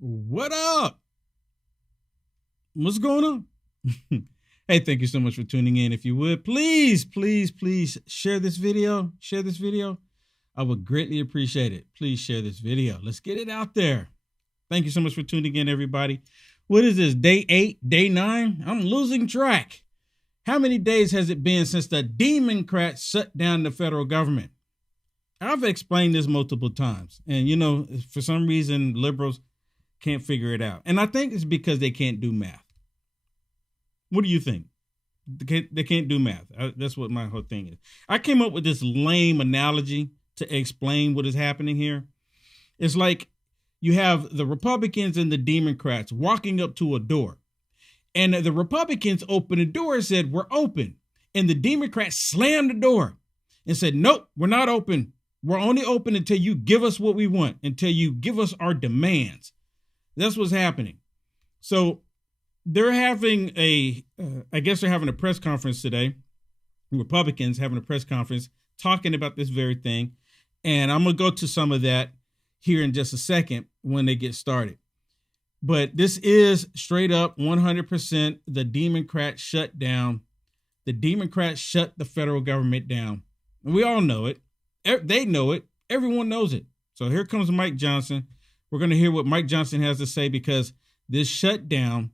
What up? What's going on? Hey, thank you so much for tuning in. If you would, please share this video. Share this video. I would greatly appreciate it. Please share this video. Let's get it out there. Thank you so much for tuning in, everybody. What is this, day 8, day 9? I'm losing track. How many days has it been since the Democrats shut down the federal government? I've explained this multiple times. And, for some reason, liberals can't figure it out. And I think it's because they can't do math. What do you think? They can't do math. That's what my whole thing is. I came up with this lame analogy to explain what is happening here. It's like you have the Republicans and the Democrats walking up to a door. And the Republicans opened the door and said, "We're open." And the Democrats slammed the door and said, "Nope, we're not open. We're only open until you give us what we want, until you give us our demands." That's what's happening. So they're having I guess they're having a press conference today. Republicans having a press conference talking about this very thing. And I'm going to go to some of that here in just a second when they get started. But this is straight up 100% the Democrats shut down. The Democrats shut the federal government down. And we all know it. They know it. Everyone knows it. So here comes Mike Johnson. We're going to hear what Mike Johnson has to say, because this shutdown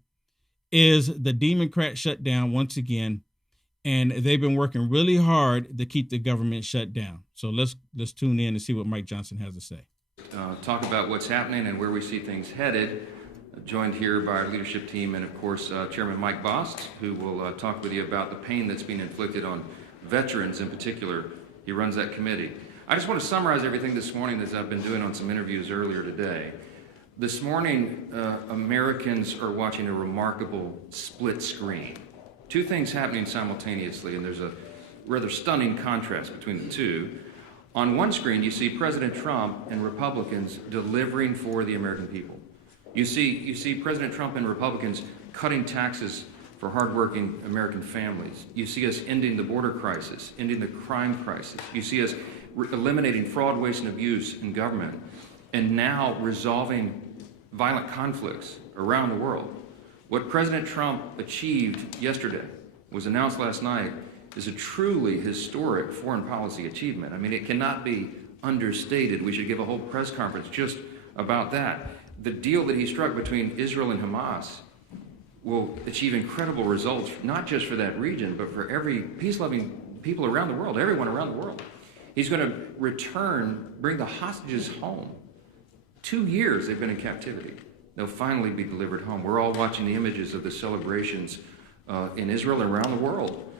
is the Democrat shutdown once again, and they've been working really hard to keep the government shut down. So let's tune in and see what Mike Johnson has to say. Talk about what's happening and where we see things headed. Joined here by our leadership team and, of course, Chairman Mike Bost, who will talk with you about the pain that's being inflicted on veterans in particular. He runs that committee. I just want to summarize everything this morning, as I've been doing on some interviews earlier today. This morning, Americans are watching a remarkable split screen. Two things happening simultaneously, and there's a rather stunning contrast between the two. On one screen, you see President Trump and Republicans delivering for the American people. You see President Trump and Republicans cutting taxes for hardworking American families. You see us ending the border crisis, ending the crime crisis. You see us eliminating fraud, waste, and abuse in government, and now resolving violent conflicts around the world. What President Trump achieved yesterday, was announced last night, is a truly historic foreign policy achievement. I mean, it cannot be understated. We should give a whole press conference just about that. The deal that he struck between Israel and Hamas will achieve incredible results, not just for that region, but for every peace-loving people around the world, everyone around the world. He's going to bring the hostages home. 2 years they've been in captivity. They'll finally be delivered home. We're all watching the images of the celebrations in Israel and around the world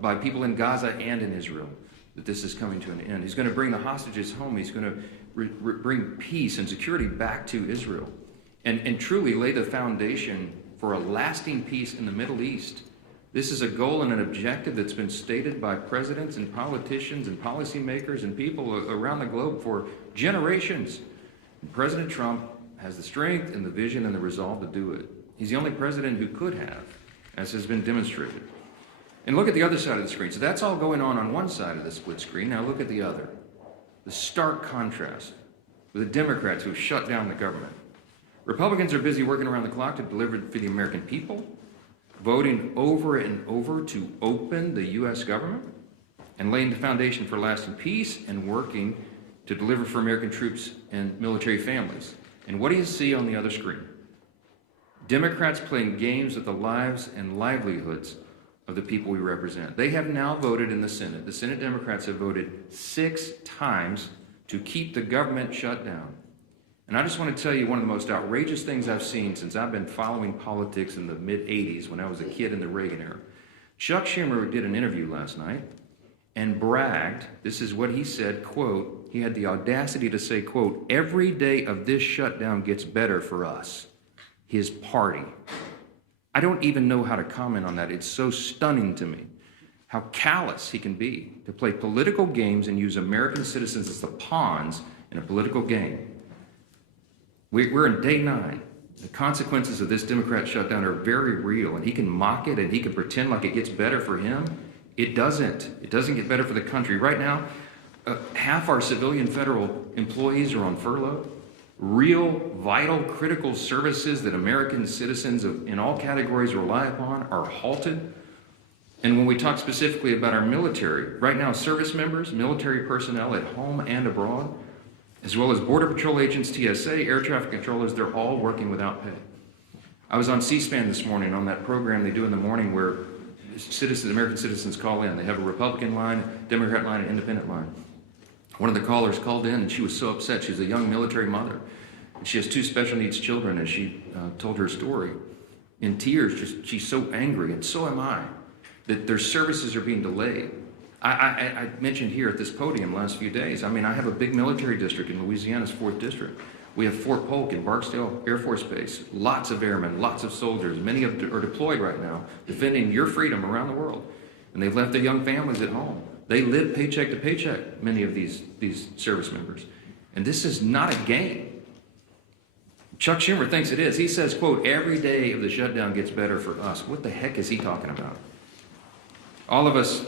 by people in Gaza and in Israel, that this is coming to an end. He's going to bring the hostages home. He's going to bring peace and security back to Israel, and truly lay the foundation for a lasting peace in the Middle East. This is a goal and an objective that's been stated by presidents and politicians and policymakers and people around the globe for generations. And President Trump has the strength and the vision and the resolve to do it. He's the only president who could have, as has been demonstrated. And look at the other side of the screen. So that's all going on one side of the split screen. Now look at the other. The stark contrast with the Democrats who have shut down the government. Republicans are busy working around the clock to deliver for the American people, voting over and over to open the U.S. government, and laying the foundation for lasting peace, and working to deliver for American troops and military families. And what do you see on the other screen? Democrats playing games with the lives and livelihoods of the people we represent. They have now voted in the Senate. The Senate Democrats have voted 6 times to keep the government shut down. And I just want to tell you one of the most outrageous things I've seen since I've been following politics in the mid-'80s, when I was a kid in the Reagan era. Chuck Schumer did an interview last night and bragged, this is what he said, quote, he had the audacity to say, quote, "Every day of this shutdown gets better for us, his party." I don't even know how to comment on that. It's so stunning to me how callous he can be to play political games and use American citizens as the pawns in a political game. We're in day 9. The consequences of this Democrat shutdown are very real, and he can mock it and he can pretend like it gets better for him. It doesn't. It doesn't get better for the country. Right now, half our civilian federal employees are on furlough. Real, vital, critical services that American citizens in all categories rely upon are halted. And when we talk specifically about our military, right now service members, military personnel at home and abroad, as well as Border Patrol agents, TSA, air traffic controllers, they're all working without pay. I was on C-SPAN this morning on that program they do in the morning where American citizens call in. They have a Republican line, a Democrat line, an independent line. One of the callers called in and she was so upset. She's a young military mother. And she has 2 special needs children, and she told her story in tears. She's so angry, and so am I, that their services are being delayed. I mentioned here at this podium last few days, I mean, I have a big military district in Louisiana's 4th District. We have Fort Polk in Barksdale Air Force Base, lots of airmen, lots of soldiers. Many of them are deployed right now, defending your freedom around the world. And they've left their young families at home. They live paycheck to paycheck, many of these service members. And this is not a game. Chuck Schumer thinks it is. He says, quote, every day of the shutdown gets better for us. What the heck is he talking about? All of us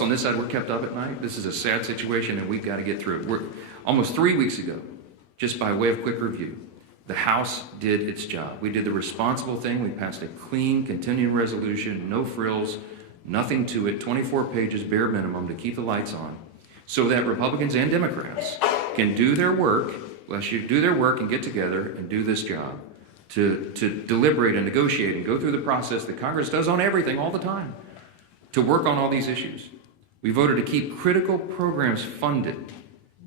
on this side, we're kept up at night. This is a sad situation, and we've got to get through it. We're almost 3 weeks ago, just by way of quick review, the House did its job. We did the responsible thing. We passed a clean, continuing resolution, no frills, nothing to it, 24 pages, bare minimum, to keep the lights on, so that Republicans and Democrats can do their work, and get together and do this job, to deliberate and negotiate and go through the process that Congress does on everything all the time, to work on all these issues. We voted to keep critical programs funded,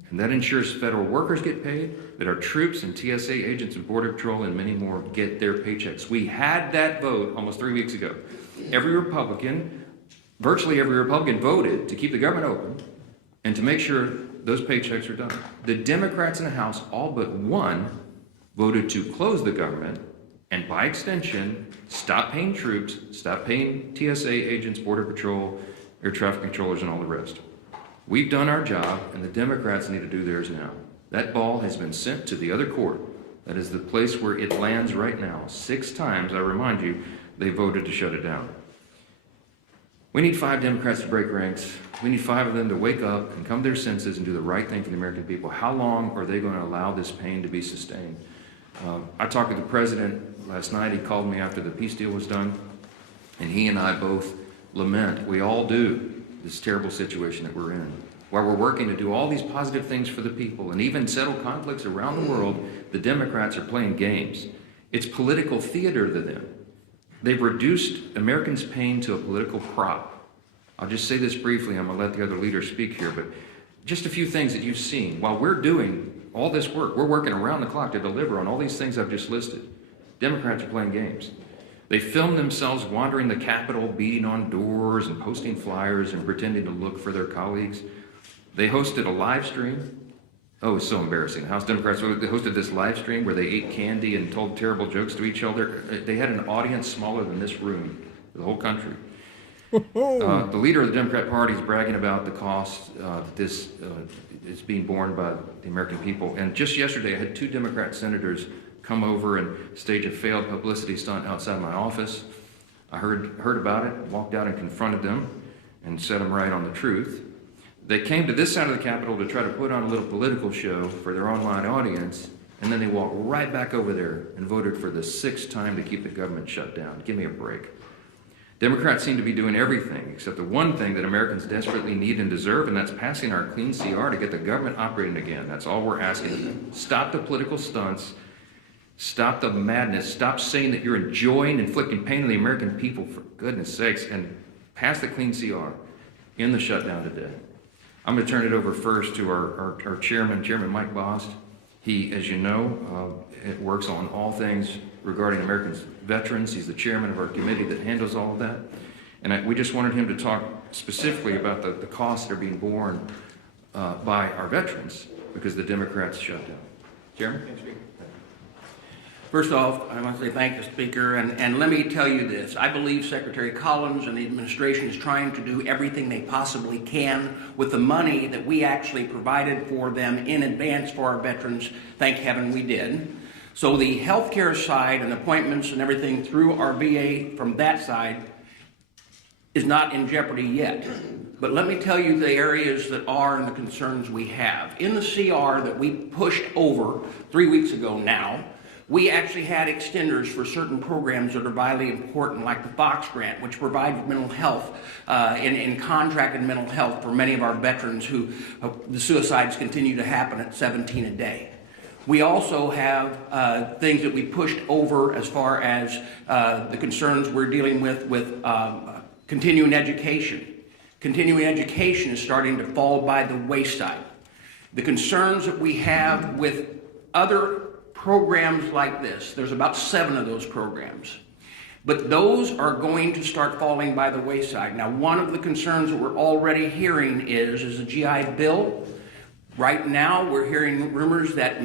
and that ensures federal workers get paid, that our troops and TSA agents and Border Patrol and many more get their paychecks. We had that vote almost 3 weeks ago. Virtually every Republican voted to keep the government open and to make sure those paychecks are done. The Democrats in the House, all but one, voted to close the government and, by extension, stop paying troops, stop paying TSA agents, Border Patrol, air traffic controllers, and all the rest. We've done our job, and the Democrats need to do theirs now. That ball has been sent to the other court. That is the place where it lands right now. 6 times, I remind you, they voted to shut it down. We need 5 Democrats to break ranks. We need 5 of them to wake up and come to their senses and do the right thing for the American people. How long are they going to allow this pain to be sustained? I talked with the president last night. He called me after the peace deal was done, and he and I both lament, we all do, this terrible situation that we're in. While we're working to do all these positive things for the people and even settle conflicts around the world, the Democrats are playing games. It's political theater to them. They've reduced Americans' pain to a political prop. I'll just say this briefly. I'm going to let the other leaders speak here, but just a few things that you've seen. While we're doing all this work, we're working around the clock to deliver on all these things I've just listed. Democrats are playing games. They filmed themselves wandering the Capitol, beating on doors and posting flyers and pretending to look for their colleagues. They hosted a live stream. Oh, it's so embarrassing. House Democrats, they hosted this live stream where they ate candy and told terrible jokes to each other. They had an audience smaller than this room, the whole country. The leader of the Democrat Party is bragging about the cost that this is being borne by the American people. And just yesterday, I had 2 Democrat senators come over and stage a failed publicity stunt outside my office. I heard about it, walked out and confronted them and set them right on the truth. They came to this side of the Capitol to try to put on a little political show for their online audience, and then they walked right back over there and voted for the 6th time to keep the government shut down. Give me a break. Democrats seem to be doing everything except the one thing that Americans desperately need and deserve, and that's passing our clean CR to get the government operating again. That's all we're asking of them. Stop the political stunts. Stop the madness. Stop saying that you're enjoying inflicting pain on the American people, for goodness sakes, and pass the clean CR in the shutdown today. I'm going to turn it over first to our chairman, Chairman Mike Bost. He, as you know, works on all things regarding American veterans. He's the chairman of our committee that handles all of that. And we just wanted him to talk specifically about the costs that are being borne by our veterans because the Democrats shut down. Chairman? First off, I want to say thank the Speaker, and let me tell you this. I believe Secretary Collins and the administration is trying to do everything they possibly can with the money that we actually provided for them in advance for our veterans. Thank heaven we did. So the healthcare side and appointments and everything through our VA from that side is not in jeopardy yet. but let me tell you the areas that are and the concerns we have. In the CR that we pushed over 3 weeks ago now, we actually had extenders for certain programs that are vitally important, like the Fox Grant, which provides mental health in contracted mental health for many of our veterans who the suicides continue to happen at 17 a day. We also have things that we pushed over as far as the concerns we're dealing with continuing education. Continuing education is starting to fall by the wayside. The concerns that we have with other programs like this, there's about 7 of those programs, but those are going to start falling by the wayside. Now, one of the concerns that we're already hearing is the GI Bill. Right now, we're hearing rumors that as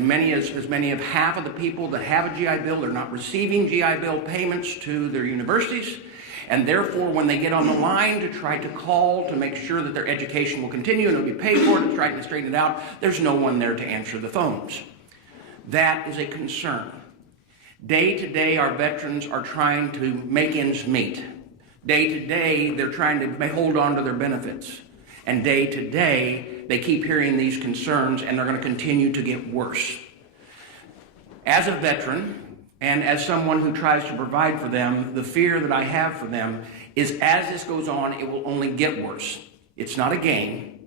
many as half of the people that have a GI Bill are not receiving GI Bill payments to their universities, and therefore, when they get on the line to try to call to make sure that their education will continue and it'll be paid for and try to straighten it out, there's no one there to answer the phones. That is a concern. Day to day, our veterans are trying to make ends meet. Day to day, they're trying to hold on to their benefits. And day to day, they keep hearing these concerns, and they're going to continue to get worse. As a veteran, and as someone who tries to provide for them, the fear that I have for them is as this goes on, it will only get worse. It's not a game.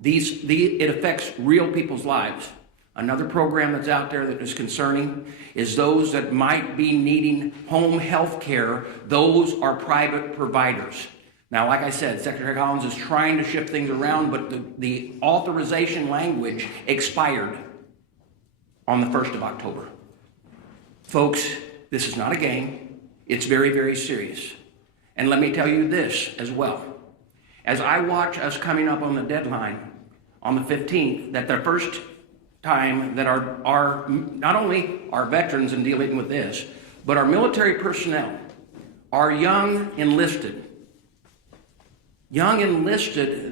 It affects real people's lives. Another program that's out there that is concerning is those that might be needing home health care. Those are private providers. Now, like I said, Secretary Collins is trying to shift things around, but the authorization language expired on the 1st of October. Folks, this is not a game. It's very, very serious. And let me tell you this as well. As I watch us coming up on the deadline on the 15th, that the first time that our not only our veterans in dealing with this, but our military personnel, our young enlisted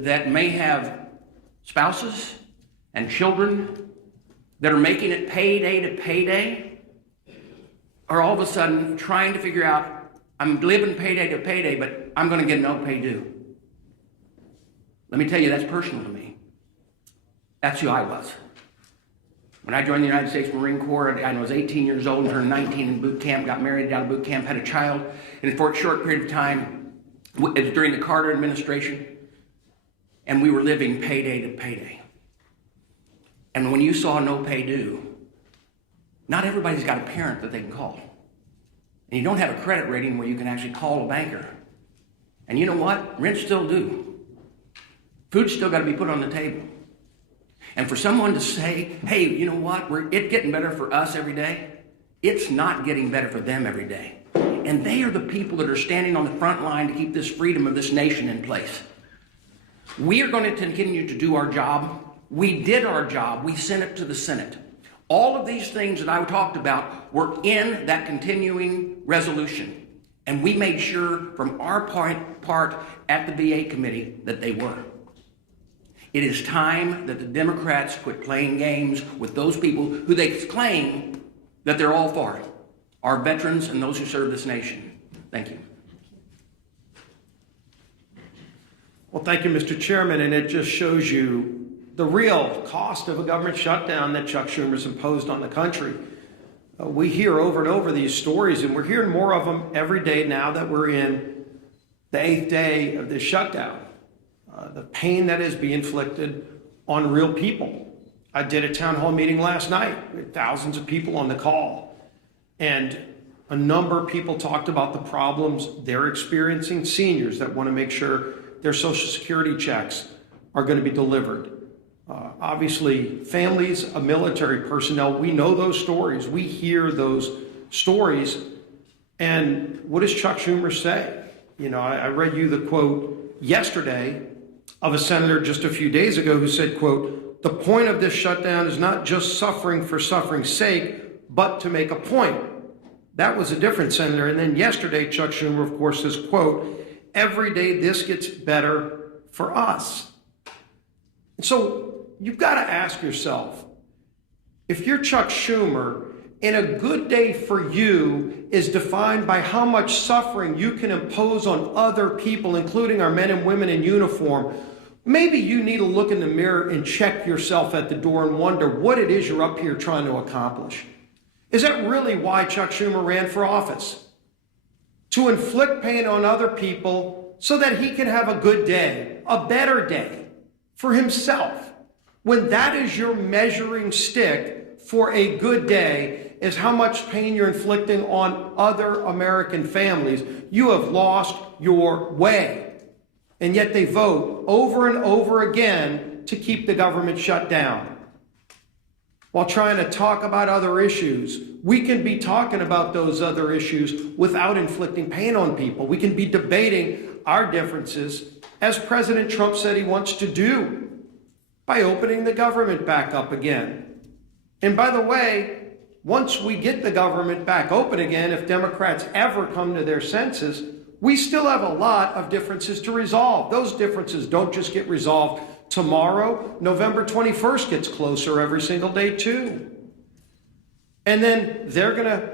that may have spouses and children that are making it payday to payday, are all of a sudden trying to figure out, I'm living payday to payday, but I'm going to get no pay due. Let me tell you, that's personal to me. That's who I was. When I joined the United States Marine Corps, I was 18 years old and turned 19 in boot camp, got married out of boot camp, had a child, and for a short period of time, it was during the Carter administration, and we were living payday to payday. And when you saw no pay due, not everybody's got a parent that they can call. And you don't have a credit rating where you can actually call a banker. And you know what? Rent's still due. Food's still got to be put on the table. And for someone to say, hey, you know what, it's getting better for us every day, it's not getting better for them every day. And they are the people that are standing on the front line to keep this freedom of this nation in place. We are going to continue to do our job. We did our job. We sent it to the Senate. All of these things that I talked about were in that continuing resolution. And we made sure from our part at the VA committee that they were. It is time that the Democrats quit playing games with those people who they claim that they're all for it. Our veterans and those who serve this nation. Thank you. Well, thank you, Mr. Chairman, and it just shows you the real cost of a government shutdown that Chuck Schumer's imposed on the country. We hear over and over these stories, and we're hearing more of them every day now that we're in the 8th day of this shutdown. The pain that is being inflicted on real people. I did a town hall meeting last night with thousands of people on the call, and a number of people talked about the problems they're experiencing, seniors that want to make sure their Social Security checks are going to be delivered. Obviously, families of military personnel, we know those stories. We hear those stories. And what does Chuck Schumer say? You know, I read you the quote yesterday of a senator just a few days ago who said, quote, "The point of this shutdown is not just suffering for suffering's sake, but to make a point." That was a different senator. And then yesterday, Chuck Schumer, of course, says, quote, "Every day this gets better for us." And so you've got to ask yourself, if you're Chuck Schumer, and a good day for you is defined by how much suffering you can impose on other people, including our men and women in uniform, Maybe you need to look in the mirror and check yourself at the door and wonder what it is you're up here trying to accomplish. Is that really why Chuck Schumer ran for office? To inflict pain on other people so that he can have a good day, a better day for himself. When that is your measuring stick for a good day, is how much pain you're inflicting on other American families, you have lost your way. And yet they vote over and over again to keep the government shut down. While trying to talk about other issues, we can be talking about those other issues without inflicting pain on people. We can be debating our differences, as President Trump said he wants to do, by opening the government back up again. And by the way, once we get the government back open again, if Democrats ever come to their senses, we still have a lot of differences to resolve. Those differences don't just get resolved tomorrow. November 21st gets closer every single day too. And then they're going to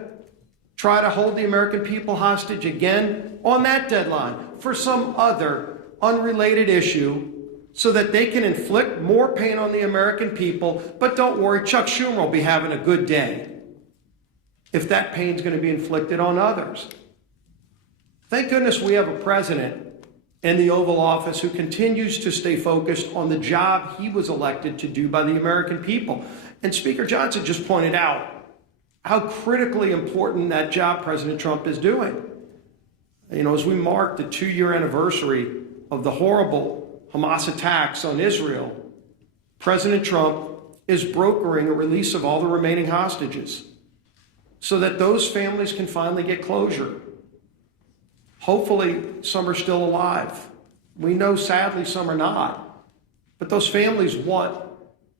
try to hold the American people hostage again on that deadline for some other unrelated issue so that they can inflict more pain on the American people. But don't worry, Chuck Schumer will be having a good day if that pain's going to be inflicted on others. Thank goodness we have a president in the Oval Office who continues to stay focused on the job he was elected to do by the American people. And Speaker Johnson just pointed out how critically important that job President Trump is doing. You know, as we mark the 2-year anniversary of the horrible Hamas attacks on Israel, President Trump is brokering a release of all the remaining hostages so that those families can finally get closure. Hopefully, some are still alive. We know, sadly, some are not. But those families want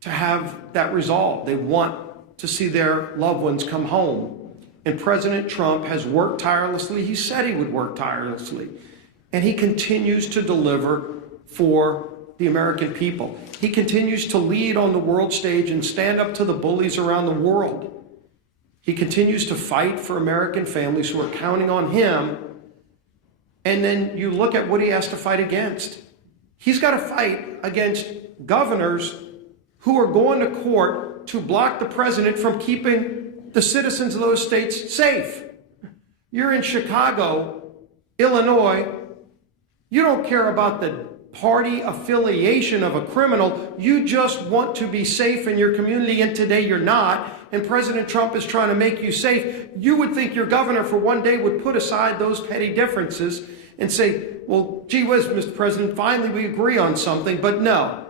to have that resolved. They want to see their loved ones come home. And President Trump has worked tirelessly. He said he would work tirelessly. And he continues to deliver for the American people. He continues to lead on the world stage and stand up to the bullies around the world. He continues to fight for American families who are counting on him. And then you look at what he has to fight against. He's got to fight against governors who are going to court to block the president from keeping the citizens of those states safe. You're in Chicago, Illinois. You don't care about the party affiliation of a criminal. You just want to be safe in your community, and today you're not. And President Trump is trying to make you safe. You would think your governor for one day would put aside those petty differences and say, well, gee whiz, Mr. President, finally we agree on something. But no,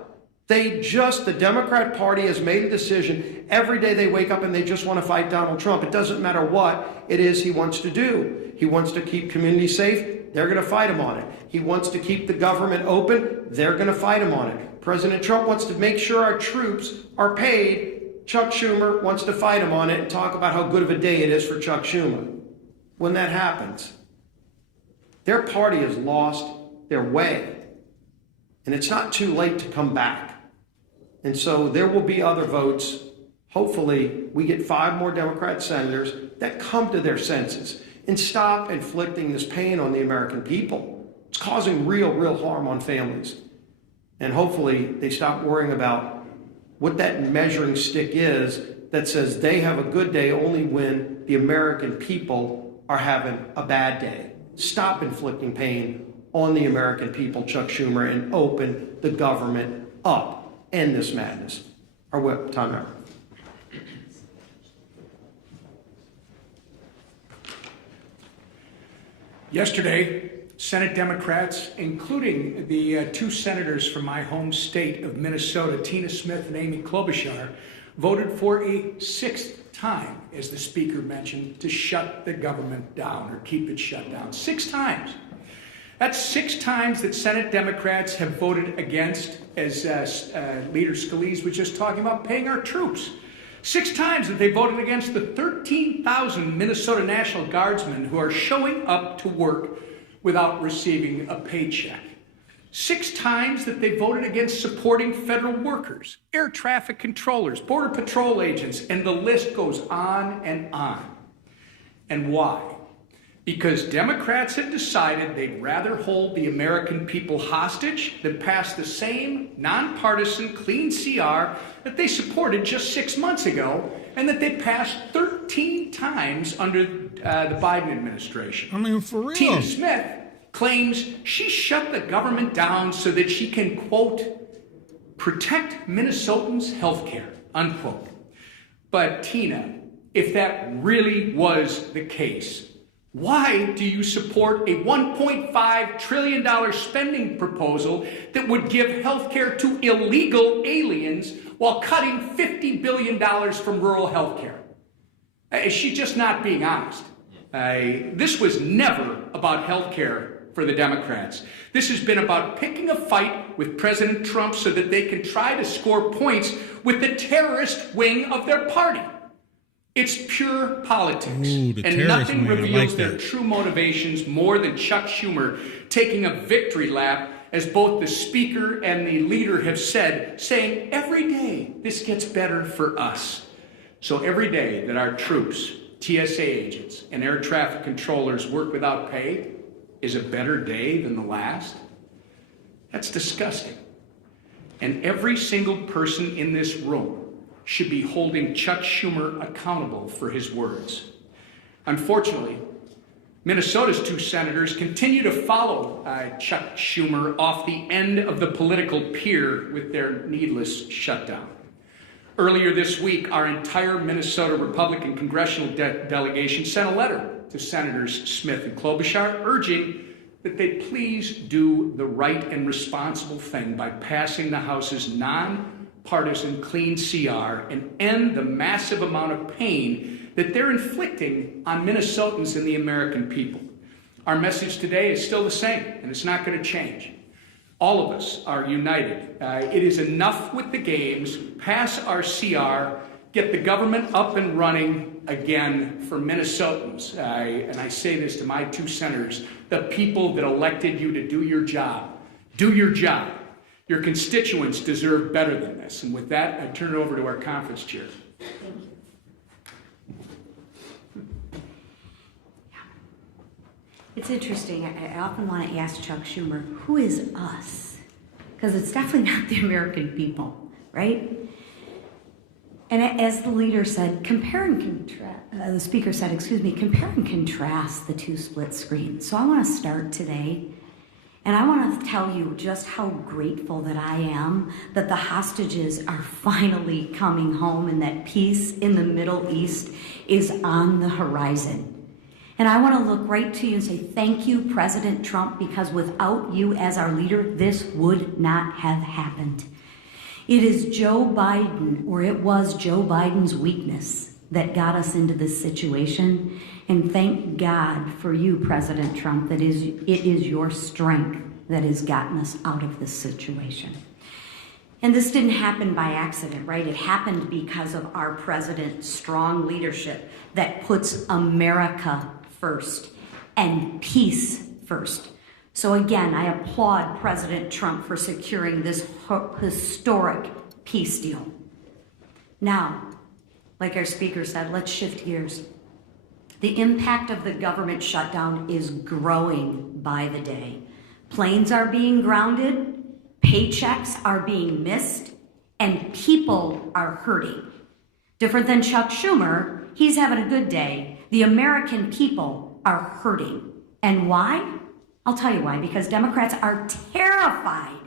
the Democrat Party has made a decision. Every day they wake up and they just want to fight Donald Trump. It doesn't matter what it is he wants to do. He wants to keep communities safe. They're going to fight him on it. He wants to keep the government open. They're going to fight him on it. President Trump wants to make sure our troops are paid. Chuck Schumer wants to fight him on it and talk about how good of a day it is for Chuck Schumer. When that happens, their party has lost their way. And it's not too late to come back. And so there will be other votes. Hopefully, we get 5 more Democrat senators that come to their senses and stop inflicting this pain on the American people. It's causing real harm on families. And hopefully, they stop worrying about what that measuring stick is that says they have a good day only when the American people are having a bad day. Stop inflicting pain on the American people, Chuck Schumer, and open the government up. End this madness. Our whip, time out. Yesterday, Senate Democrats, including the 2 senators from my home state of Minnesota, Tina Smith and Amy Klobuchar, voted for a 6th time, as the Speaker mentioned, to shut the government down or keep it shut down. 6 times. That's 6 times that Senate Democrats have voted against, as Leader Scalise was just talking about, paying our troops. 6 times that they voted against the 13,000 Minnesota National Guardsmen who are showing up to work without receiving a paycheck. 6 times that they voted against supporting federal workers, air traffic controllers, border patrol agents, and the list goes on and on. And why? because Democrats had decided they'd rather hold the American people hostage than pass the same nonpartisan clean CR that they supported just 6 months ago and that they passed 13 times under the Biden administration. I mean, for real. Tina Smith claims she shut the government down so that she can, quote, protect Minnesotans' health care, unquote. But Tina, if that really was the case, why do you support a $1.5 trillion spending proposal that would give health care to illegal aliens while cutting $50 billion from rural health care? Is she just not being honest? This was never about health care for the Democrats. This has been about picking a fight with President Trump so that they can try to score points with the terrorist wing of their party. It's pure politics, and nothing reveals their true motivations more than Chuck Schumer taking a victory lap, as both the speaker and the leader have said, saying every day this gets better for us. So every day that our troops, TSA agents, and air traffic controllers work without pay is a better day than the last. That's disgusting. And every single person in this room should be holding Chuck Schumer accountable for his words. Unfortunately, Minnesota's 2 senators continue to follow Chuck Schumer off the end of the political pier with their needless shutdown. Earlier this week, our entire Minnesota Republican congressional delegation sent a letter to Senators Smith and Klobuchar urging that they please do the right and responsible thing by passing the House's nonpartisan clean CR and end the massive amount of pain that they're inflicting on Minnesotans and the American people. Our message today is still the same, and it's not going to change. All of us are united. It is enough with the games. Pass our CR. Get the government up and running again for Minnesotans. And I say this to my 2 senators, the people that elected you to do your job. Do your job. Your constituents deserve better than this. And with that, I turn it over to our conference chair. Thank you. It's interesting. I often want to ask Chuck Schumer, who is us? Because it's definitely not the American people, right? And as the leader said, the speaker said, compare and contrast the 2 split screens. So I want to start today, and I want to tell you just how grateful that I am that the hostages are finally coming home and that peace in the Middle East is on the horizon. And I want to look right to you and say, thank you, President Trump, because without you as our leader, this would not have happened. It is Joe Biden, or it was Joe Biden's weakness that got us into this situation. And thank God for you, President Trump, that it is your strength that has gotten us out of this situation. And this didn't happen by accident, right? It happened because of our president's strong leadership that puts America first and peace first. So again, I applaud President Trump for securing this historic peace deal. Now, like our speaker said, let's shift gears. The impact of the government shutdown is growing by the day. Planes are being grounded, paychecks are being missed, and people are hurting. Different than Chuck Schumer, he's having a good day. The American people are hurting. And why? I'll tell you why. Because Democrats are terrified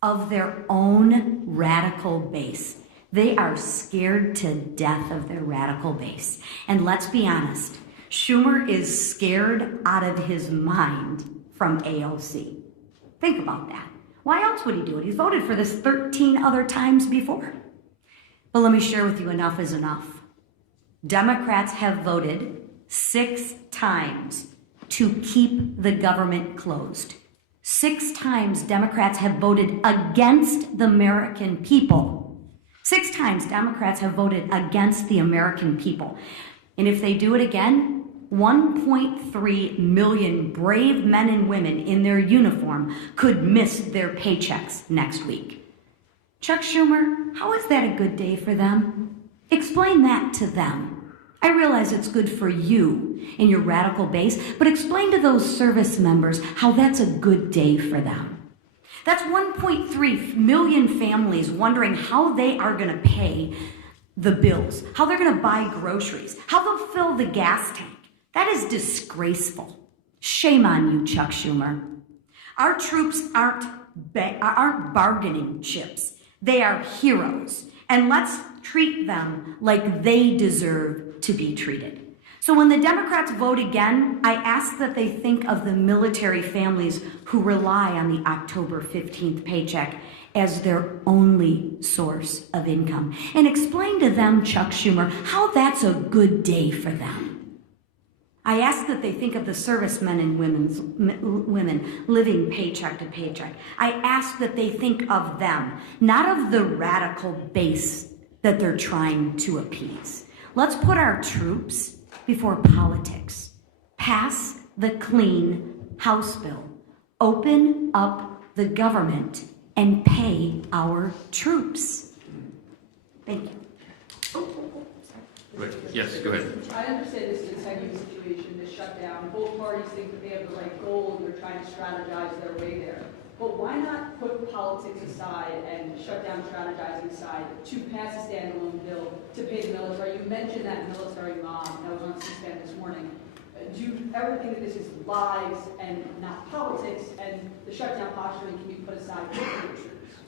of their own radical base. They are scared to death of their radical base. And let's be honest, Schumer is scared out of his mind from AOC. Think about that. Why else would he do it? He's voted for this 13 other times before. But let me share with you, enough is enough. Democrats have voted 6 times to keep the government closed. 6 times Democrats have voted against the American people. 6 times Democrats have voted against the American people. And if they do it again, 1.3 million brave men and women in their uniform could miss their paychecks next week. Chuck Schumer, how is that a good day for them? Explain that to them. I realize it's good for you and your radical base, but explain to those service members how that's a good day for them. That's 1.3 million families wondering how they are going to pay the bills, how they're going to buy groceries, how they'll fill the gas tank. That is disgraceful. Shame on you, Chuck Schumer. Our troops aren't bargaining chips. They are heroes. And let's treat them like they deserve to be treated. So when the Democrats vote again, I ask that they think of the military families who rely on the October 15th paycheck as their only source of income. And explain to them, Chuck Schumer, how that's a good day for them. I ask that they think of the servicemen and women living paycheck to paycheck. I ask that they think of them, not of the radical base that they're trying to appease. Let's put our troops before politics. Pass the clean House bill. Open up the government and pay our troops. Thank you. Yes, go ahead. I understand this is a tenure situation, this shutdown. Both parties think that they have the right goal and they're trying to strategize their way there. But why not put politics aside and shutdown strategizing aside to pass a standalone bill to pay the military? You mentioned that military mom that was on C-SPAN this morning. Do you ever think that this is lives and not politics, and the shutdown posturing can be put aside for the troops?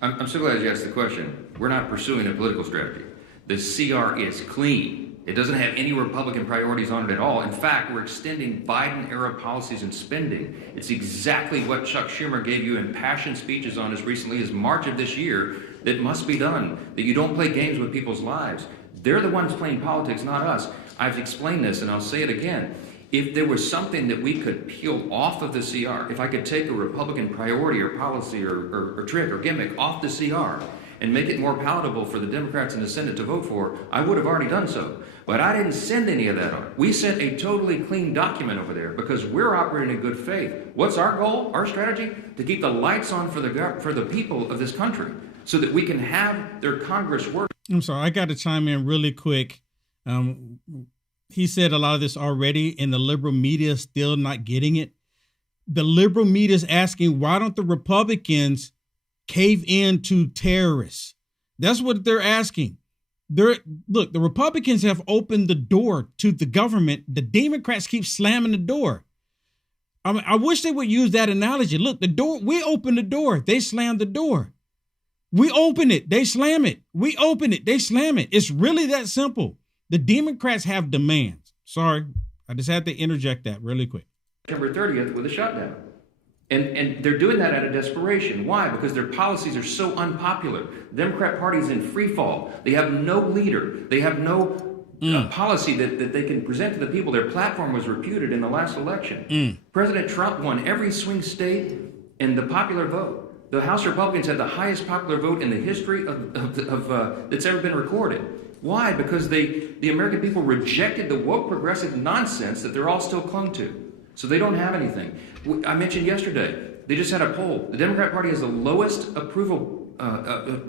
I'm so glad you asked the question. We're not pursuing a political strategy. The CR is clean. It doesn't have any Republican priorities on it at all. In fact, we're extending Biden-era policies and spending. It's exactly what Chuck Schumer gave you impassioned speeches on as recently as March of this year that must be done, that you don't play games with people's lives. They're the ones playing politics, not us. I've explained this, and I'll say it again. If there was something that we could peel off of the CR, if I could take a Republican priority or policy or trick or gimmick off the CR and make it more palatable for the Democrats in the Senate to vote for, I would have already done so. But I didn't send any of that on. We sent a totally clean document over there because we're operating in good faith. What's our goal, our strategy? To keep the lights on for the people of this country so that we can have their Congress work. I'm sorry, I got to chime in really quick. He said a lot of this already, and the liberal media is still not getting it. The liberal media is asking, why don't the Republicans cave in to terrorists? That's what they're asking. Look, the Republicans have opened the door to the government. The Democrats keep slamming the door. I wish they would use that analogy. Look, the door, we open the door, they slam the door. We open it, they slam it. We open it, they slam it. It's really that simple. The Democrats have demands. Sorry, I just had to interject that really quick. September 30th with a shutdown. And they're doing that out of desperation. Why? Because their policies are so unpopular. The Democrat Party is in free fall. They have no leader. They have no policy that they can present to the people. Their platform was reputed in the last election. President Trump won every swing state in the popular vote. The House Republicans had the highest popular vote in the history that's ever been recorded. Why? Because the American people rejected the woke progressive nonsense that they're all still clung to. So they don't have anything. I mentioned yesterday, they just had a poll. The Democrat Party has the lowest approval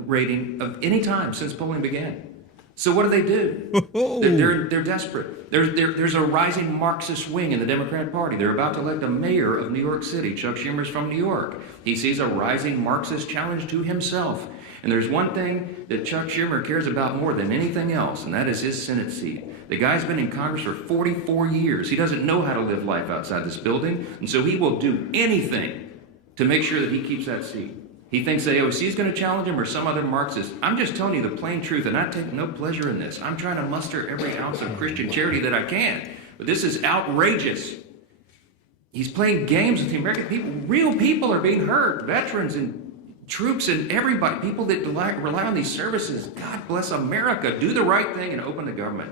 rating of any time since polling began. So what do? They're desperate. There's a rising Marxist wing in the Democrat Party. They're about to elect a mayor of New York City. Chuck Schumer's from New York. He sees a rising Marxist challenge to himself. And there's one thing that Chuck Schumer cares about more than anything else, and that is his Senate seat. The guy's been in Congress for 44 years. He doesn't know how to live life outside this building, and so he will do anything to make sure that he keeps that seat. He thinks the AOC is going to challenge him or some other Marxist. I'm just telling you the plain truth, and I take no pleasure in this. I'm trying to muster every ounce of Christian charity that I can, but this is outrageous. He's playing games with the American people. Real people are being hurt, veterans and troops and everybody, people that rely on these services. God bless America. Do the right thing and open the government.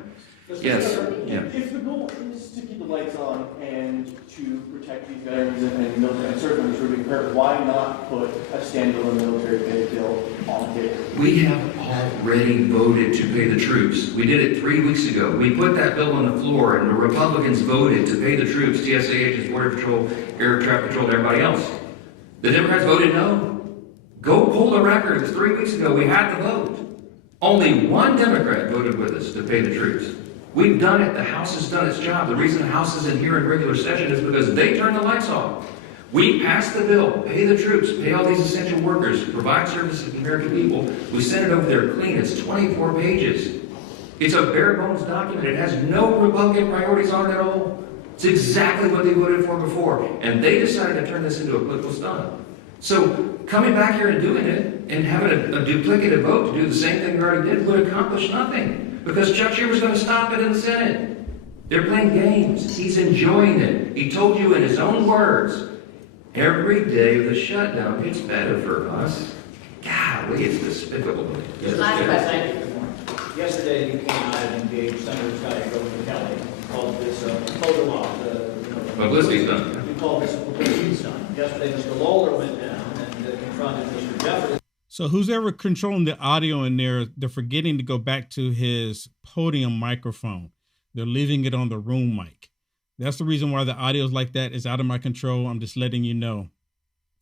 Yes. Yeah. If the goal is to keep the lights on and to protect these veterans and service members who are being hurt, why not put a standalone military pay bill on the table? We have already voted to pay the troops. We did it 3 weeks ago. We put that bill on the floor, and the Republicans voted to pay the troops, TSA agents, Border Patrol, Air Traffic Patrol, and everybody else. The Democrats voted no. Go pull the record. It was 3 weeks ago. We had the vote. Only one Democrat voted with us to pay the troops. We've done it. The House has done its job. The reason the House isn't here in regular session is because they turn the lights off. We passed the bill, pay the troops, pay all these essential workers, provide services to the American people. We sent it over there clean. It's 24 pages. It's a bare bones document. It has no Republican priorities on it at all. It's exactly what they voted for before. And they decided to turn this into a political stunt. So coming back here and doing it and having a duplicative vote to do the same thing we already did would accomplish nothing. Because Chuck Schumer's going to stop it in the Senate. They're playing games. He's enjoying it. He told you in his own words, every day of the shutdown, it's better for us. Golly, it's despicable. Last question. Yesterday, you came out and engaged Senator Scott Kelly. Called this photo op. Publicity stunt. You called this a publicity stunt. Yesterday, Mr. Lawler went down and confronted Mr. Jeffries. So who's ever controlling the audio in there, they're forgetting to go back to his podium microphone. They're leaving it on the room mic. That's the reason why the audio is like that. It's out of my control. I'm just letting you know,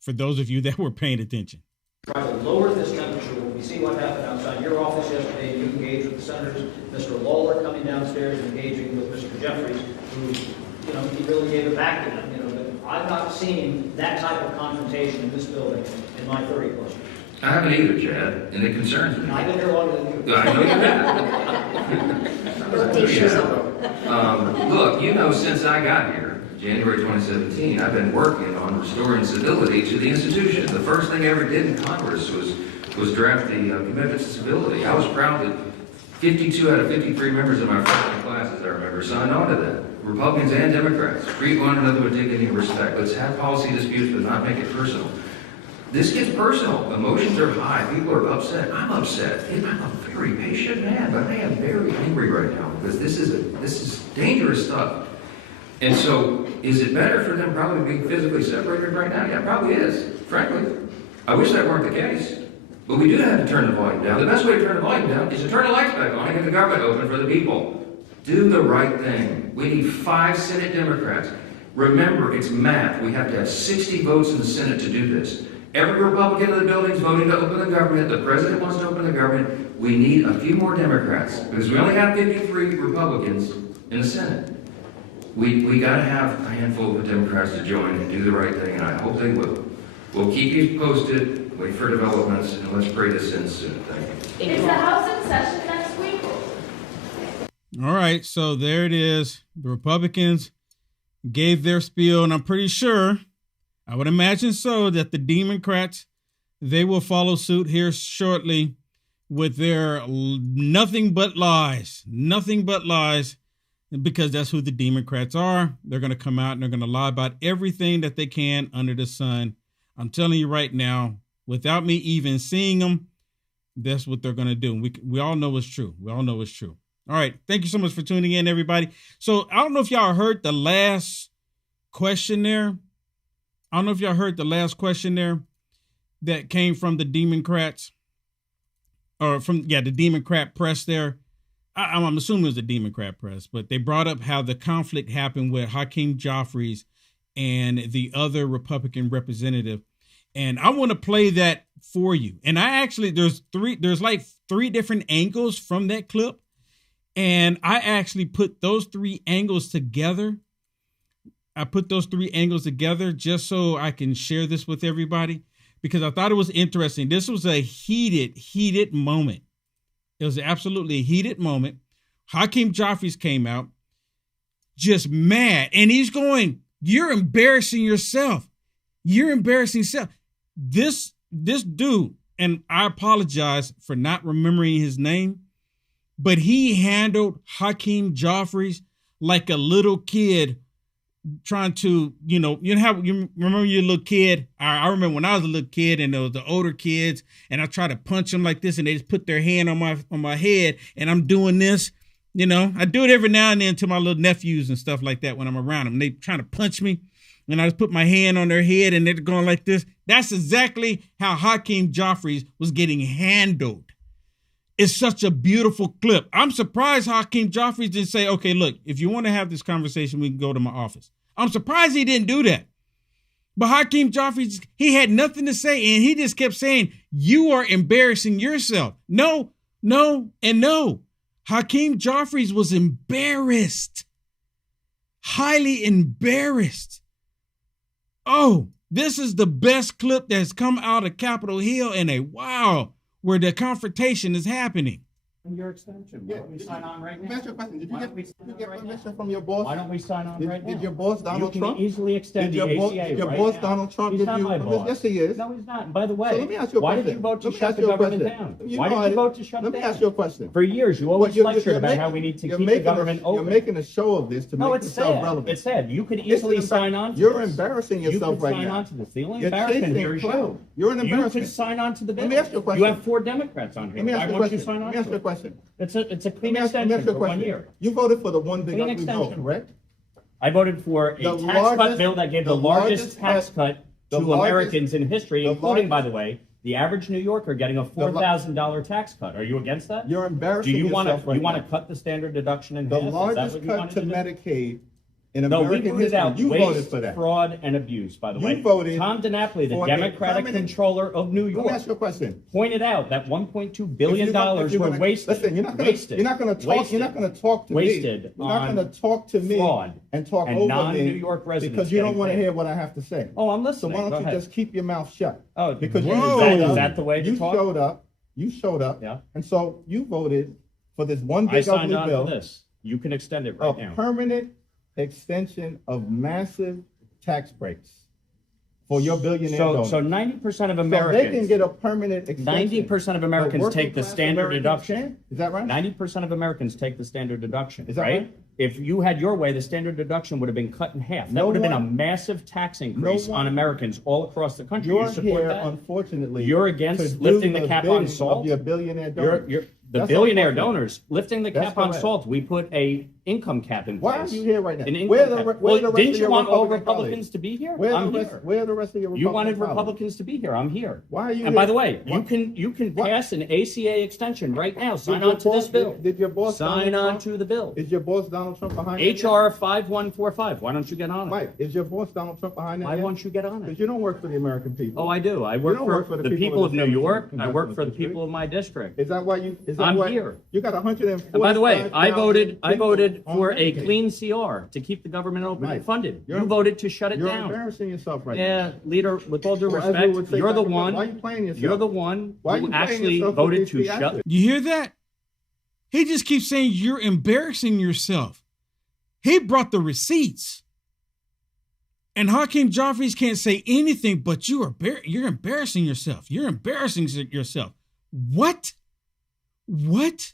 for those of you that were paying attention. Try to lower this temperature. When we see what happened outside your office yesterday, you engaged with the senators. Mr. Lawler coming downstairs and engaging with Mr. Jeffries, who, he really gave it back to them. But I've not seen that type of confrontation in this building in my 30 plus years. I haven't either, Chad, and it concerns me. I've been here longer than you. I know you have. Look, since I got here, January 2017, I've been working on restoring civility to the institution. The first thing I ever did in Congress was draft the Commitment to Civility. I was proud that 52 out of 53 members of my freshman class, as I remember, signed on to that. Republicans and Democrats. Treat one another with dignity and respect. Let's have policy disputes, but not make it personal. This gets personal. Emotions are high. People are upset. I'm upset. I'm a very patient man, but I am very angry right now because this is dangerous stuff. And so, is it better for them probably being physically separated right now? Yeah, it probably is, frankly. I wish that weren't the case. But we do have to turn the volume down. The best way to turn the volume down is to turn the lights back on and get the government open for the people. Do the right thing. We need 5 Senate Democrats. Remember, it's math. We have to have 60 votes in the Senate to do this. Every Republican in the building is voting to open the government. The president wants to open the government. We need a few more Democrats because we only have 53 Republicans in the Senate. We got to have a handful of Democrats to join and do the right thing, and I hope they will. We'll keep you posted, wait for developments, and let's pray this ends soon. Thank you. Is the House in session next week? All right, so there it is. The Republicans gave their spiel, and I'm pretty sure, I would imagine so, that the Democrats, they will follow suit here shortly with their nothing but lies, because that's who the Democrats are. They're going to come out and they're going to lie about everything that they can under the sun. I'm telling you right now, without me even seeing them, that's what they're going to do. We all know it's true. We all know it's true. All right. Thank you so much for tuning in, everybody. So I don't know if y'all heard the last question there. That came from the Democrats, or from the Democrat press there. I'm assuming it was the Democrat press, but they brought up how the conflict happened with Hakeem Jeffries and the other Republican representative. And I want to play that for you. And I actually, there's like 3 different angles from that clip. And I actually put those 3 angles together. Just so I can share this with everybody, because I thought it was interesting. This was a heated moment. It was absolutely a heated moment. Hakeem Jeffries came out just mad, and he's going, "You're embarrassing yourself. You're embarrassing yourself." This dude, and I apologize for not remembering his name, but he handled Hakeem Jeffries like a little kid trying to, you remember your little kid? I remember when I was a little kid and there was the older kids and I try to punch them like this and they just put their hand on my head and I'm doing this, I do it every now and then to my little nephews and stuff like that when I'm around them. They trying to punch me and I just put my hand on their head and they're going like this. That's exactly how Hakeem Jeffries was getting handled. It's such a beautiful clip. I'm surprised Hakeem Jeffries didn't say, "Okay, look, if you want to have this conversation, we can go to my office." I'm surprised he didn't do that. But Hakeem Jeffries, he had nothing to say, and he just kept saying, "You are embarrassing yourself." No, and no. Hakeem Jeffries was embarrassed, highly embarrassed. Oh, this is the best clip that's come out of Capitol Hill in a while, where the confrontation is happening. Your extension. Why don't we sign on right now? Let me ask you a question. Did Why you don't we get, sign you on get right permission now? from your boss? Why don't we sign on right now? Did your boss, Donald Trump? You can easily extend Did the your ACA your right boss, now. Donald Trump, He's give not you my permission? boss. Yes, he is. No, he's not. And by the way, So let me ask you a why question. did you vote to Let me shut ask the you a government question. down? You Why know did I you vote to shut it Let down? me ask you a question. For years, you always lectured about making- how we need to you're keep the making government You're open. making a show of this to No, make it's yourself sad. relevant. It's sad. You could easily sign on to You're this. embarrassing You yourself could right sign now. on to this. The only You're embarrassment chasing here is clout. you. You're an You embarrassment. could sign on to the bill. Let me ask you a question. You have 4 Democrats on here. Let me ask Why you a won't you question. sign Let on me ask to you a it? question. It's a Let clean me ask you extension a for 1 question. year. You voted for the one big Clean ugly bill, extension. correct? I voted for a The tax cut largest- bill that gave the the largest largest tax cut- cut the to largest- Americans in history, the including, by largest- the way, the average New Yorker getting a $4,000 tax cut. Are you against that? You're embarrassing Do you want yourself to right you want now. to cut the standard deduction in The half? Is that largest what you cut wanted to do? Medicaid in No, we American rooted history. out You voted waste, for that. fraud, and abuse, by the You way. voted Tom DiNapoli, the for a Democratic permanent- controller of New Let me York, ask you a question. pointed out that $1.2 If billion you're gonna- were wasted. Listen, you're not going wasted, to talk. wasted, You're not going to talk to wasted me. You're not on going to talk to me fraud and talk and over non-New me York residents because you don't getting want to paid. hear what I have to say. Oh, I'm So listening. why Go don't you ahead. just keep your mouth shut? Oh, Because you Whoa. showed Is up. that the way to You talk? showed up. You showed up. Yeah. And so you voted for this one I big signed ugly on bill. for this. You can extend it A right now. permanent extension of massive tax breaks for your billionaire donors. So 90% of So Americans. they can get a permanent extension. 90% of Americans But take the working-class standard Americans deduction. can't? Is that right? 90% of Americans take the standard deduction. Is that right? right? If you had your way, the standard deduction would have been cut in half. That No would have been a one- massive tax increase one- on Americans all across the country. You're You support here, that? unfortunately. You're against to do lifting the cap on bidding salt? Of your billionaire You're, donors. the That's billionaire unfortunate. donors lifting the That's cap on correct. salt. We put a income cap in place. Why are you here right now? An income Where the cap. re- where Well, the rest didn't of you your want all Republican Republicans colleagues? to be here? Where I'm the rest, here. Where are the rest of your You Republican wanted colleagues? Republicans to be here. I'm here. Why are you And here? by the way, Why- you can Why- pass an ACA extension right now. Sign Did your on to this boss- bill. Did your boss Sign Donald on Trump- to the bill. Is your boss Donald Trump behind it? HR 5145. Why don't you get on it? Mike, is your boss Donald Trump behind that? Why won't you get on Because it? you don't work for the American people. Oh, I do. I work don't for, work for the people of New 17th York. I work Congressional for the District. people of my district. Is that why you? Is that I'm why here. You got 140. And by the way, I voted on for a Medicaid. clean CR to keep the government open and Mike, funded. you're- You voted to shut it You're down. embarrassing yourself right now. Yeah, leader, with all due Well, as we respect, would say you're the back in the- one. Why are you playing yourself? You're the one Why are you who playing actually yourself with voted these to shut. theatrics? You hear that? He just keeps saying you're embarrassing yourself. He brought the receipts. And Hakeem Jeffries can't say anything, but you're embarrassing yourself. You're embarrassing yourself. What? What?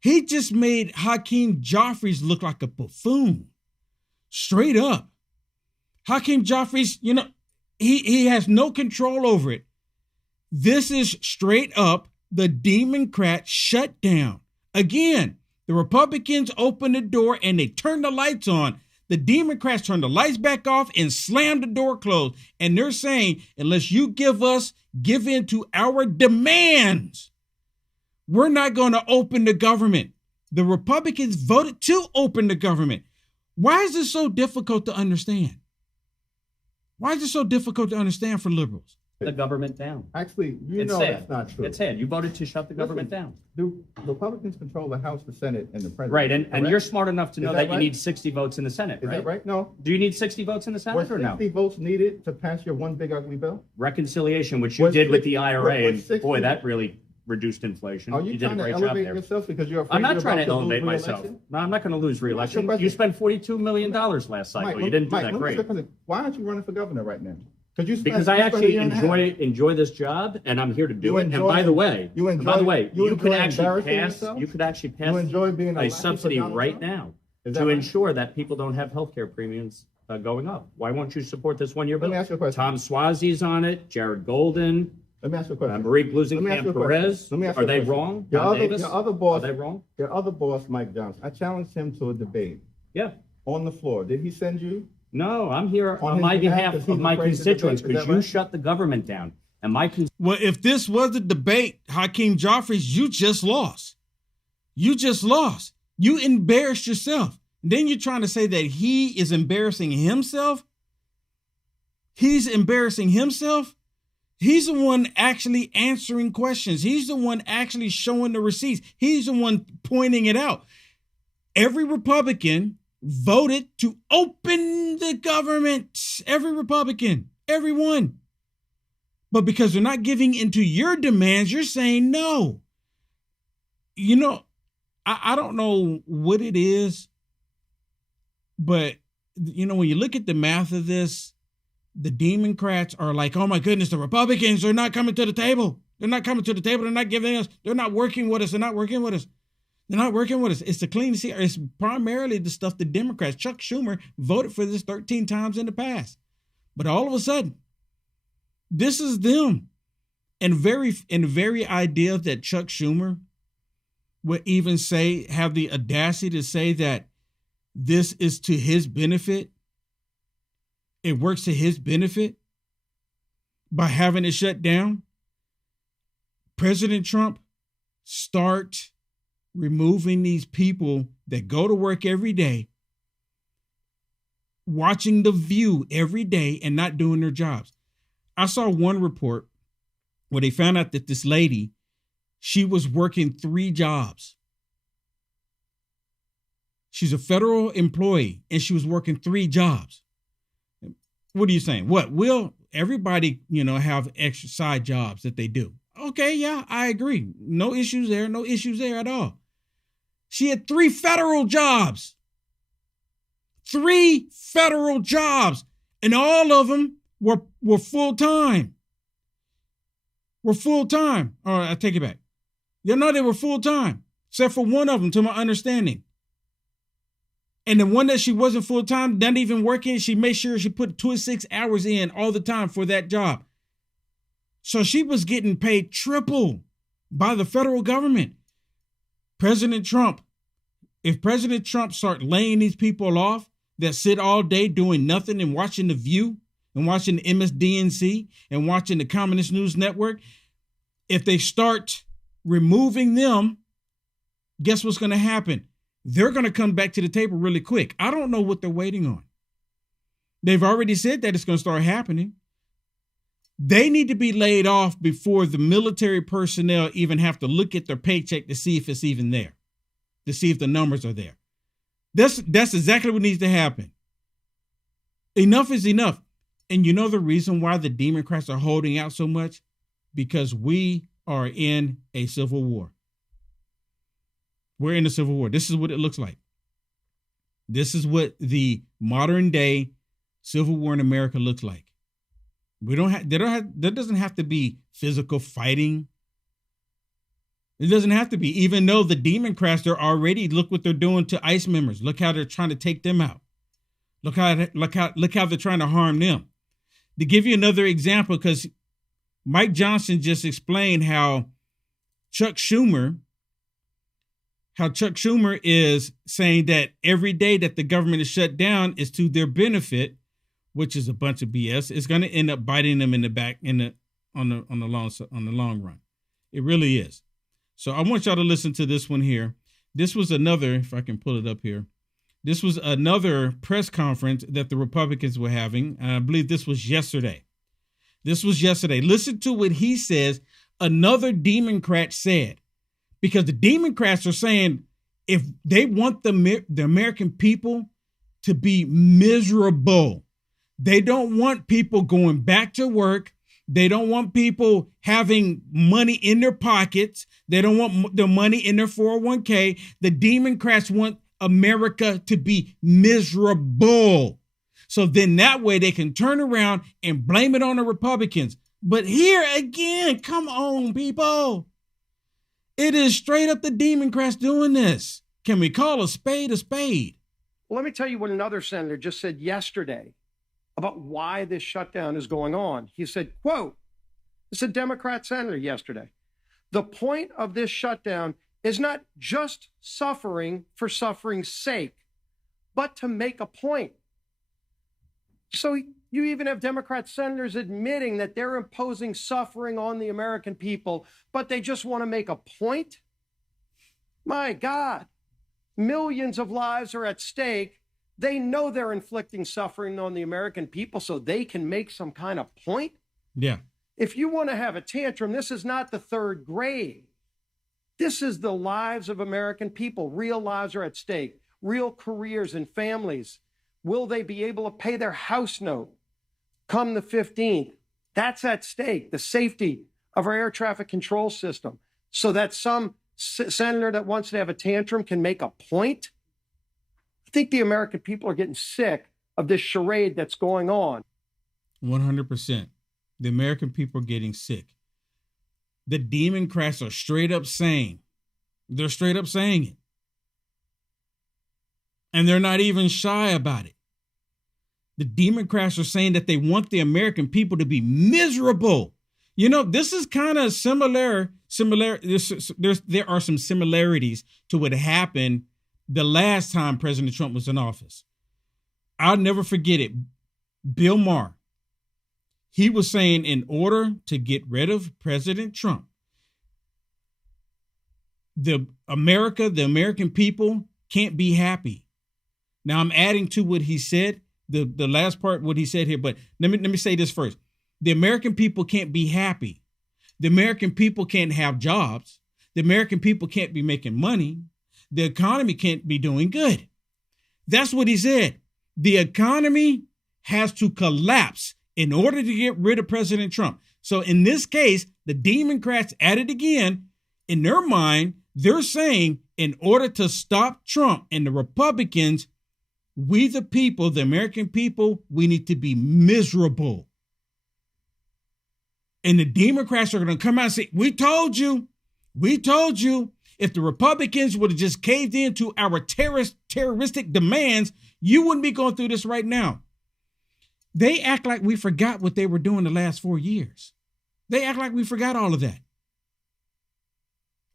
He just made Hakeem Jeffries look like a buffoon. Straight up. Hakeem Jeffries, he has no control over it. This is straight up the Democrat shutdown. Again, the Republicans opened the door and they turned the lights on. The Democrats turned the lights back off and slammed the door closed. And they're saying, unless you give in to our demands, we're not going to open the government. The Republicans voted to open the government. Why is this so difficult to understand? Why is it so difficult to understand for liberals? The government down. Actually, It's know sad. that's not true. It's sad. You voted to shut the government Listen, down. Do Republicans control the House, the Senate, and the President? Right, and correct? you're smart enough to know Is that, that you right? need 60 votes in the Senate, Is right? that right? No. Do you need 60 votes in the Senate Were or no? 60 votes needed to pass your one big ugly bill? Reconciliation, which you Was did with 60 the IRA, was and 60 boy, that really reduced inflation. Are you did a trying to great job elevate there. yourself because you're afraid I'm not you're trying to about lose elevate myself. re-election? No, I'm not going to lose re-election. question. You spent $42 million last cycle. Mike, You didn't do Mike, that let me great. ask you a question. Why aren't you running for governor right now? Because I actually enjoy this job, and I'm here to do You it. And enjoy- by the way, you enjoy- by the way, you you could enjoy actually embarrassing pass. yourself? You could actually pass You enjoy being a lackey a for subsidy Donald right Trump? now Is that to right? ensure that people don't have healthcare premiums going up. Why won't you support this one-year bill? Let me ask you a question. Tom Swazi's on it. Jared Golden. Let me ask you a question. Marie Let me ask you Blusenkamp a question. Perez. Let me ask you Are a they question. wrong? Your Don other, Davis? your other boss, Are they wrong? Your other boss, Mike Johnson. I challenged him to a debate Yeah. on the floor. Did he send you? No, I'm here On on his my behalf, behalf 'cause of he's my afraid to constituents debate. Is because that you right? shut the government down. And my Well, if this was a debate, Hakeem Jeffries, you just lost. You just lost. You embarrassed yourself. Then you're trying to say that he is embarrassing himself? He's embarrassing himself? He's the one actually answering questions. He's the one actually showing the receipts. He's the one pointing it out. Every Republican voted to open the government. Every Republican, everyone. But because they're not giving into your demands, you're saying no. You know, I don't know what it is, but, you know, when you look at the math of this, the Democrats are like, oh my goodness, the Republicans are not coming to the table. They're not coming to the table. They're not giving us, they're not working with us. They're not working with us. They're not working with us. It's the clean seat. It's primarily the stuff the Democrats, Chuck Schumer, voted for this 13 times in the past. But all of a sudden, this is them. And the very idea that Chuck Schumer would even say, have the audacity to say that this is to his benefit. It works to his benefit by having it shut down. President Trump, start removing these people that go to work every day, watching The View every day and not doing their jobs. I saw one report where they found out that this lady, she was working 3 jobs. She's a federal employee and she was working 3 jobs. What are you saying? What? Will everybody, have extra side jobs that they do? Okay, yeah, I agree. No issues there. No issues there at all. She had 3 federal jobs. 3 federal jobs. And all of them were full-time. Were full-time. All right, I take it back. They were full-time, except for one of them, to my understanding. And the one that she wasn't full-time, not even working, she made sure she put 26 hours in all the time for that job. So she was getting paid triple by the federal government. President Trump, if President Trump start laying these people off that sit all day doing nothing and watching The View and watching the MSDNC and watching the Communist News Network, if they start removing them, guess what's going to happen? They're going to come back to the table really quick. I don't know what they're waiting on. They've already said that it's going to start happening. They need to be laid off before the military personnel even have to look at their paycheck to see if it's even there, to see if the numbers are there. That's exactly what needs to happen. Enough is enough. And you know the reason why the Democrats are holding out so much? Because we are in a civil war. We're in a civil war. This is what it looks like. This is what the modern day civil war in America looks like. There doesn't have to be physical fighting. It doesn't have to be, even though the Democrats are already, look what they're doing to ICE members. Look how they're trying to take them out. Look how they're trying to harm them. To give you another example, because Mike Johnson just explained how Chuck Schumer is saying that every day that the government is shut down is to their benefit, which is a bunch of BS. It's going to end up biting them in the back on the long run. It really is. So I want y'all to listen to this one here. This was another, if I can pull it up here. This was another press conference that the Republicans were having. I believe this was yesterday. Listen to what he says. Another Democrat said, because the Democrats are saying if they want the American people to be miserable, they don't want people going back to work. They don't want people having money in their pockets. They don't want the money in their 401k. The Democrats want America to be miserable. So then that way they can turn around and blame it on the Republicans. But here again, come on, people. It is straight up the Democrats doing this. Can we call a spade a spade? Well, let me tell you what another senator just said yesterday about why this shutdown is going on. He said, quote, it's a Democrat senator yesterday. The point of this shutdown is not just suffering for suffering's sake, but to make a point. So you even have Democrat senators admitting that they're imposing suffering on the American people, but they just want to make a point. My God, millions of lives are at stake. They know they're inflicting suffering on the American people so they can make some kind of point. Yeah. If you want to have a tantrum, this is not the third grade. This is the lives of American people. Real lives are at stake, real careers and families. Will they be able to pay their house note come the 15th? That's at stake, the safety of our air traffic control system, so that some senator that wants to have a tantrum can make a point. I think the American people are getting sick of this charade that's going on. 100%. The American people are getting sick. The Democrats are straight up saying, they're straight up saying it. And they're not even shy about it. The Democrats are saying that they want the American people to be miserable. You know, this is kind of similar. There are some similarities to what happened the last time President Trump was in office. I'll never forget it. Bill Maher, he was saying in order to get rid of President Trump, the American people can't be happy. Now I'm adding to what he said, the last part, what he said here, but let me say this first. The American people can't be happy. The American people can't have jobs. The American people can't be making money. The economy can't be doing good. That's what he said. The economy has to collapse in order to get rid of President Trump. So in this case, the Democrats at it again. In their mind, they're saying in order to stop Trump, and the Republicans, we the people, the American people, we need to be miserable. And the Democrats are going to come out and say, we told you. If the Republicans would have just caved into our terroristic demands, you wouldn't be going through this right now. They act like we forgot what they were doing the last 4 years. They act like we forgot all of that.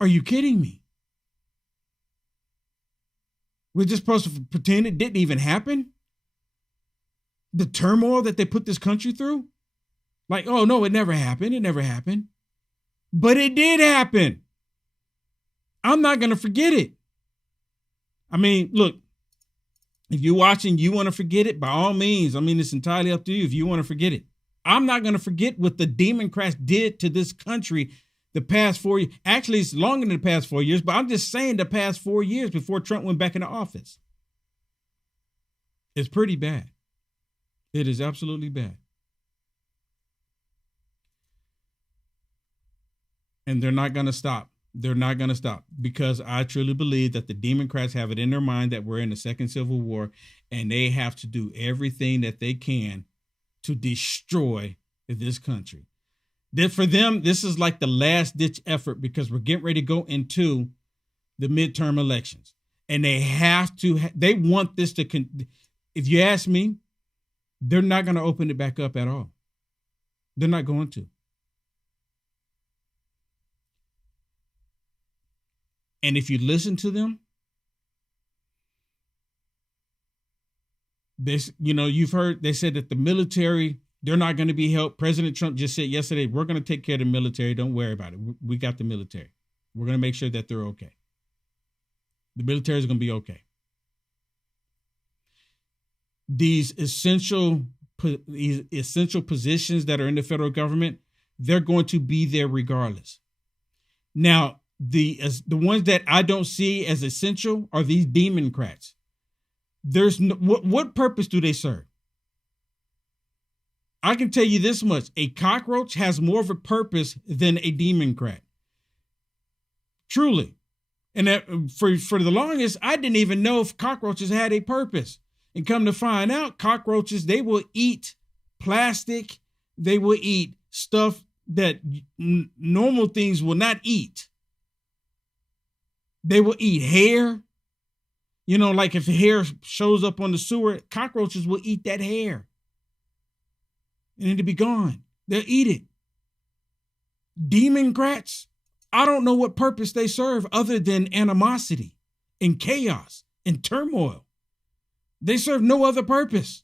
Are you kidding me? We're just supposed to pretend it didn't even happen? The turmoil that they put this country through? Like, oh, no, it never happened. It never happened. But it did happen. I'm not going to forget it. I mean, look, if you're watching, you want to forget it, by all means. I mean, it's entirely up to you if you want to forget it. I'm not going to forget what the Democrats did to this country the past 4 years. Actually, it's longer than the past 4 years, but I'm just saying the past 4 years before Trump went back into office. It's pretty bad. It is absolutely bad. And they're not going to stop. They're not going to stop, because I truly believe that the Democrats have it in their mind that we're in the second Civil War, and they have to do everything that they can to destroy this country. That for them, this is like the last ditch effort, because we're getting ready to go into the midterm elections, and they have to, they want this to, if you ask me, they're not going to open it back up at all. They're not going to. And if you listen to them, this, you know, you've heard, they said that the military, they're not going to be helped. President Trump just said yesterday, we're going to take care of the military. Don't worry about it. We got the military. We're going to make sure that they're okay. The military is going to be okay. These essential positions that are in the federal government, they're going to be there regardless. Now, the ones that I don't see as essential are these Democrats. There's no, what purpose do they serve? I can tell you this much: a cockroach has more of a purpose than a Democrat. Truly. And that, for the longest, I didn't even know if cockroaches had a purpose. And come to find out, cockroaches, they will eat plastic. They will eat stuff that normal things will not eat. They will eat hair. You know, like if hair shows up on the sewer, cockroaches will eat that hair. And it'll be gone. They'll eat it. Democrats, I don't know what purpose they serve other than animosity and chaos and turmoil. They serve no other purpose.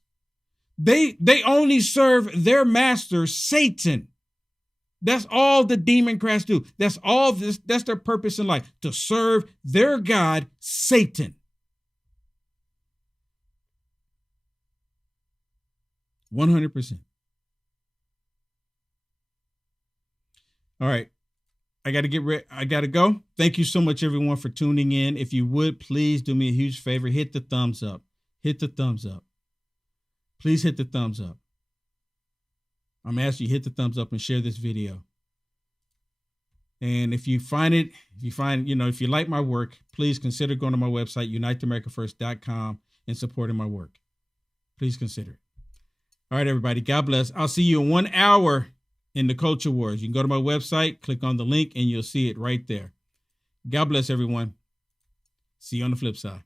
They only serve their master, Satan. That's all the Democrats do. That's all this. That's their purpose in life, to serve their God, Satan. 100%. All right. I got to get ready. I got to go. Thank you so much, everyone, for tuning in. If you would, please do me a huge favor. Hit the thumbs up. Hit the thumbs up. Please hit the thumbs up. I'm asking you hit the thumbs up and share this video. And if you like my work, please consider going to my website, uniteamericafirst.com, and supporting my work. Please consider it. All right, everybody. God bless. I'll see you in 1 hour in the Culture Wars. You can go to my website, click on the link, and you'll see it right there. God bless everyone. See you on the flip side.